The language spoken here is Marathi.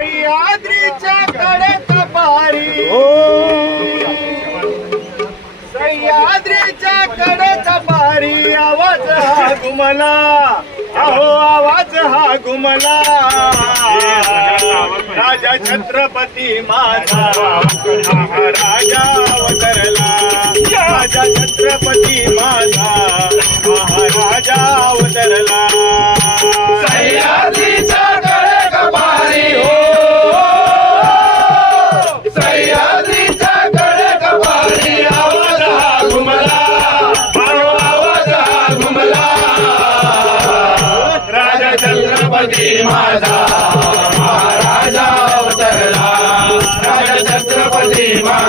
सह्याद्रीच्या कडेचा पारी सह्याद्रीच्या कडेचा पारी आवाज हा घुमला अहो आवाज हा घुमला राजा छत्रपती माझा महाराजा अवतरला राजा छत्रपती माझा महाराजा अवतरला सह्याद्रीच्या कडेचा पारी हो सह्याद्रीच्या कडेचा पारी आवाज हा घुमला आवाज हा घुमला राजा छत्रपती माझा महाराजा अवतरला राजा छत्रपती माझा